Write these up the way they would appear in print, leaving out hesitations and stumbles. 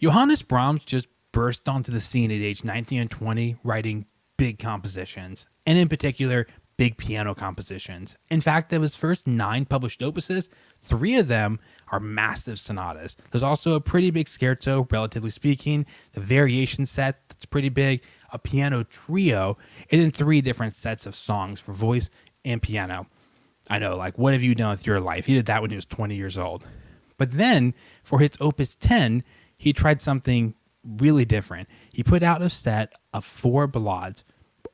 Johannes Brahms just burst onto the scene at age 19 and 20, writing big compositions, and in particular, big piano compositions. In fact, of his first 9 published opuses, 3 of them are massive sonatas. There's also a pretty big scherzo, relatively speaking, the variation set that's pretty big, a piano trio, and then 3 different sets of songs for voice and piano. I know, like, what have you done with your life? He did that when he was 20 years old. But then, for his Opus 10, he tried something really different. He put out a set of 4 ballades,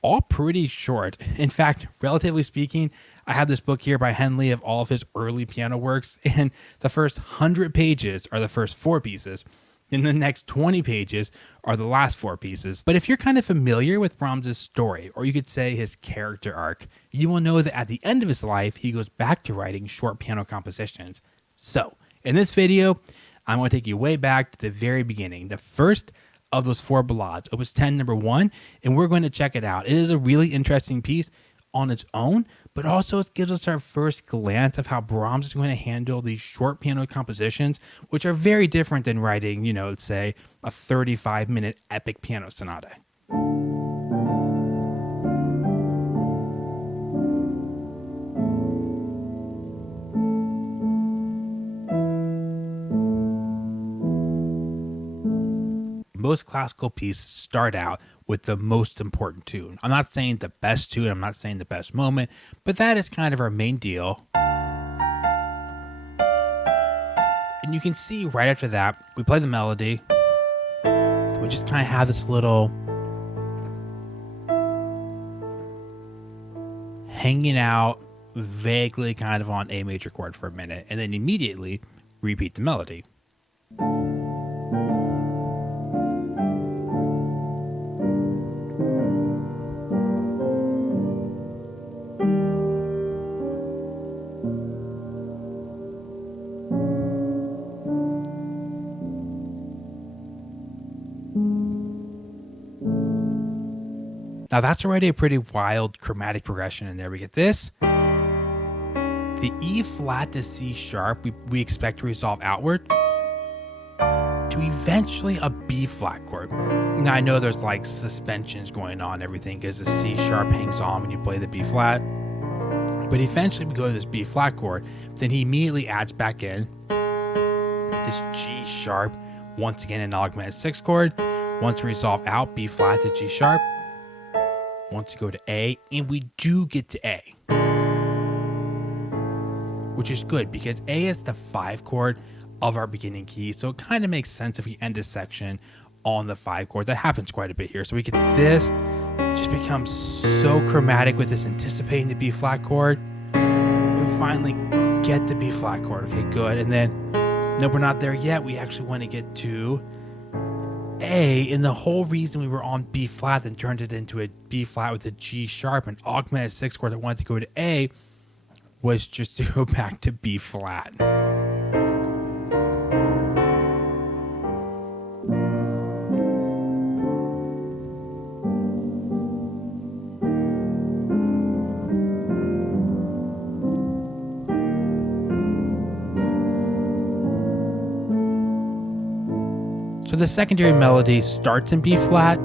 all pretty short. In fact, relatively speaking, I have this book here by Henley of all of his early piano works, and the first 100 pages are the first 4 pieces, and the next 20 pages are the last 4 pieces. But if you're kind of familiar with Brahms' story, or you could say his character arc, you will know that at the end of his life, he goes back to writing short piano compositions. So, in this video, I'm going to take you way back to the very beginning, the first of those 4 ballades, Opus 10, number 1, and we're going to check it out. It is a really interesting piece on its own, but also it gives us our first glance of how Brahms is going to handle these short piano compositions, which are very different than writing, let's say, a 35-minute epic piano sonata. Most classical pieces start out with the most important tune. I'm not saying the best tune, I'm not saying the best moment, but that is kind of our main deal. And you can see right after that, we play the melody. We just kind of have this little hanging out vaguely kind of on A major chord for a minute, and then immediately repeat the melody. Now that's already a pretty wild chromatic progression in there. We get this. The E flat to C sharp we expect to resolve outward to eventually a B flat chord. Now I know there's like suspensions going on and everything because the C sharp hangs on when you play the B flat. But eventually we go to this B flat chord. Then he immediately adds back in this G sharp, once again an augmented 6 chord. Once resolve out, B flat to G sharp. Once you go to A, and we do get to A, which is good because A is the 5 chord of our beginning key, so it kind of makes sense if we end this section on the 5 chord. That happens quite a bit here. So we get this, it just becomes so chromatic with this anticipating the B flat chord. We finally get the B flat chord. Okay, good. And then, nope, we're not there yet. We actually want to get to A, and the whole reason we were on B flat and turned it into a B flat with a G sharp and augmented 6 chord that wanted to go to A was just to go back to B flat. So the secondary melody starts in B flat,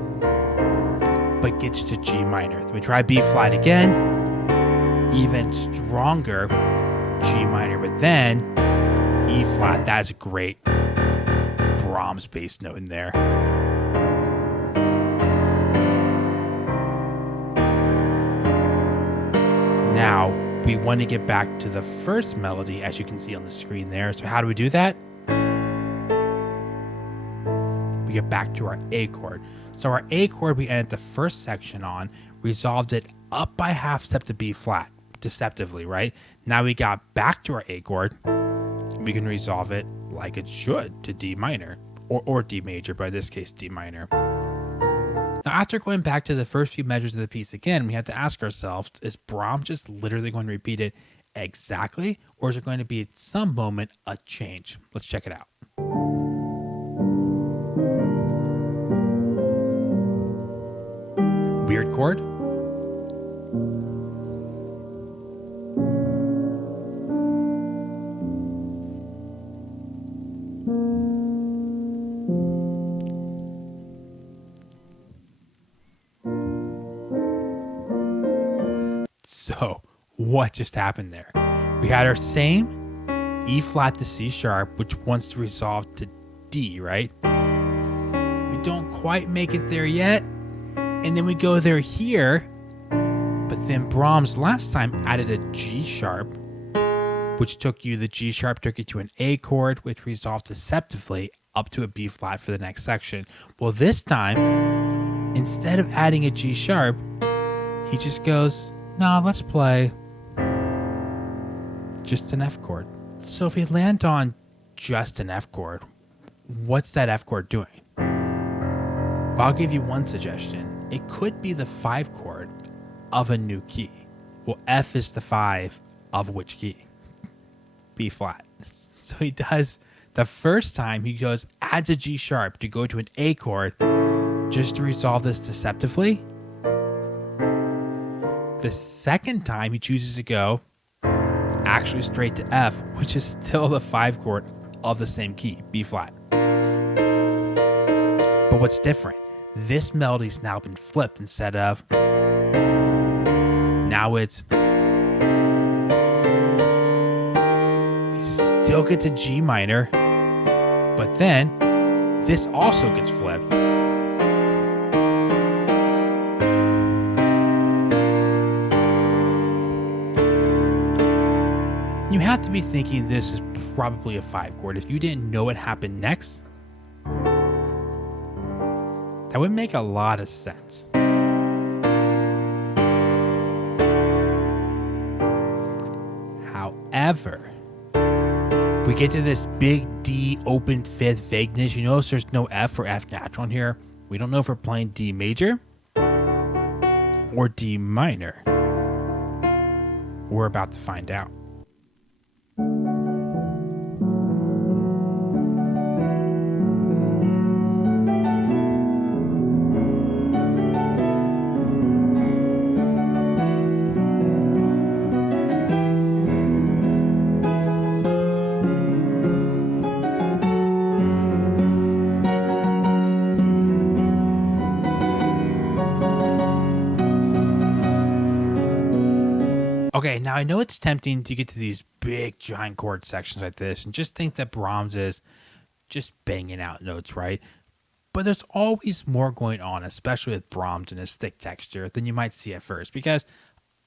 but gets to G minor. Then we try B flat again, even stronger G minor, but then E flat. That's a great Brahms bass note in there. Now we want to get back to the first melody, as you can see on the screen there. So how do we do that? Get back to our A chord. So our A chord we ended the first section on, resolved it up by half step to B flat, deceptively, right? Now we got back to our A chord, we can resolve it like it should to D minor, or D major, but in this case D minor. Now after going back to the first few measures of the piece again, we have to ask ourselves, is Brahms just literally going to repeat it exactly, or is there going to be at some moment a change? Let's check it out. Weird chord. So, what just happened there? We had our same E flat to C sharp, which wants to resolve to D, right? We don't quite make it there yet. And then we go there here. But then Brahms last time added a G sharp, which the G sharp took you to an A chord, which resolved deceptively up to a B flat for the next section. Well, this time, instead of adding a G sharp, he just goes, nah, let's play just an F chord. So if we land on just an F chord, what's that F chord doing? Well, I'll give you one suggestion. It could be the 5 chord of a new key. Well, F is the 5 of which key? B flat. So he does, the first time he adds a G sharp to go to an A chord just to resolve this deceptively. The second time he chooses to go actually straight to F, which is still the 5 chord of the same key, B flat. But what's different? This melody's now been flipped. Instead of, now it's, we still get to G minor, but then this also gets flipped. You have to be thinking this is probably a 5 chord. If you didn't know what happened next, that would make a lot of sense. However, we get to this big D open 5th vagueness. You notice there's no F or F natural in here. We don't know if we're playing D major or D minor. We're about to find out. Okay, now I know it's tempting to get to these big giant chord sections like this and just think that Brahms is just banging out notes, right? But there's always more going on, especially with Brahms and his thick texture, than you might see at first, because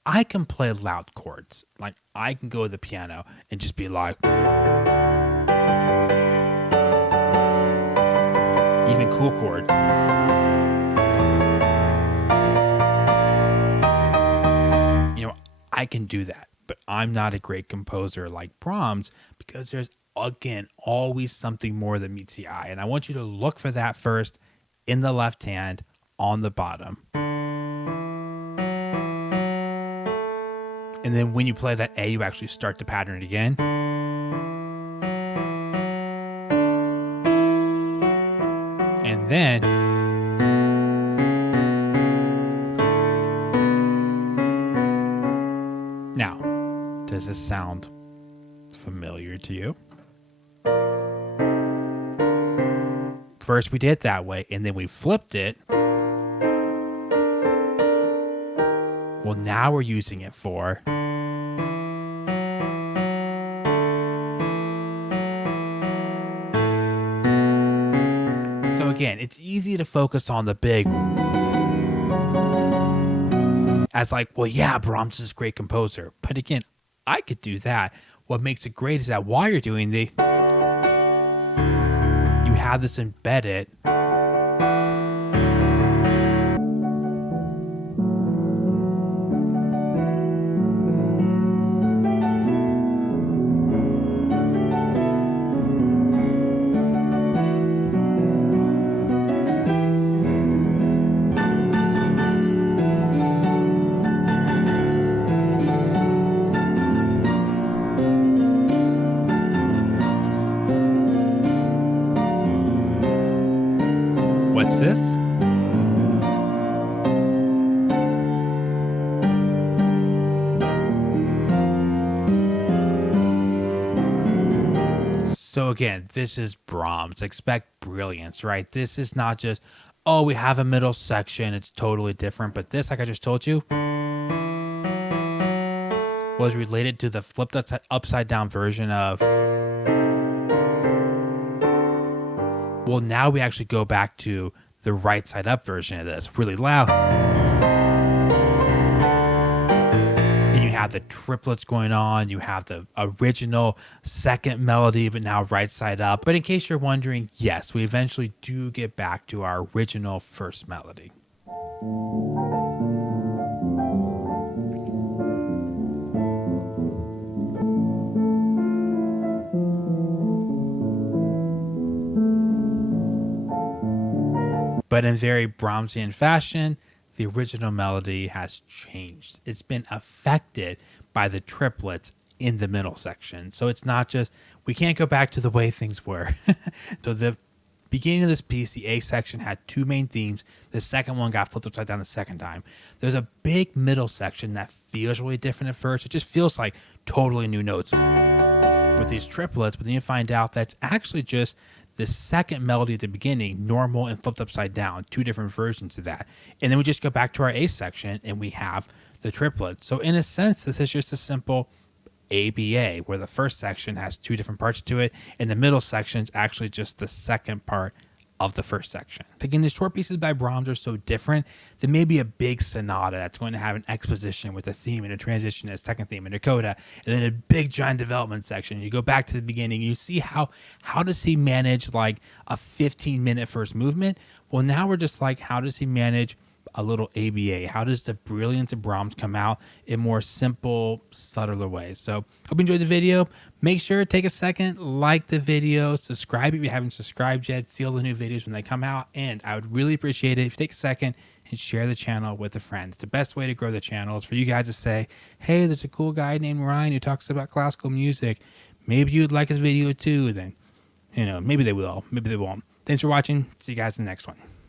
I can play loud chords. Like, I can go to the piano and just be like, even cool chord. I can do that, but I'm not a great composer like Brahms because there's, again, always something more that meets the eye. And I want you to look for that first in the left hand on the bottom. And then when you play that A, you actually start to pattern it again. And then now, does this sound familiar to you? First we did it that way, and then we flipped it. Well, now we're using it for so again, it's easy to focus on the big as like, well, yeah, Brahms is a great composer. But again, I could do that. What makes it great is that while you're doing you have this embedded. What's this? So again, this is Brahms. Expect brilliance, right? This is not just, oh, we have a middle section. It's totally different. But this, like I just told you, was related to the flipped upside down version of. Well, now we actually go back to the right side up version of this, really loud. And you have the triplets going on. You have the original second melody, but now right side up. But in case you're wondering, yes, we eventually do get back to our original first melody. But in very Brahmsian fashion, the original melody has changed. It's been affected by the triplets in the middle section. So it's not just, we can't go back to the way things were. So the beginning of this piece, the A section had two main themes. The second one got flipped upside down the second time. There's a big middle section that feels really different at first. It just feels like totally new notes with these triplets, but then you find out that's actually just the second melody at the beginning, normal and flipped upside down, two different versions of that. And then we just go back to our A section and we have the triplet. So in a sense, this is just a simple ABA, where the first section has two different parts to it, and the middle section is actually just the second part of the first section. Again, the short pieces by Brahms are so different than maybe a big sonata that's going to have an exposition with a theme and a transition and a second theme and a coda, and then a big giant development section. You go back to the beginning, you see how does he manage like a 15-minute first movement? Well, now we're just like, how does he manage a little ABA? How does the brilliance of Brahms come out in more simple, subtler ways? So hope you enjoyed the video. Make sure to take a second, like the video, subscribe if you haven't subscribed yet, see all the new videos when they come out, and I would really appreciate it if you take a second and share the channel with a friend. The best way to grow the channel is for you guys to say, hey, there's a cool guy named Ryan who talks about classical music. Maybe you'd like his video too. Then, maybe they will, maybe they won't. Thanks for watching. See you guys in the next one.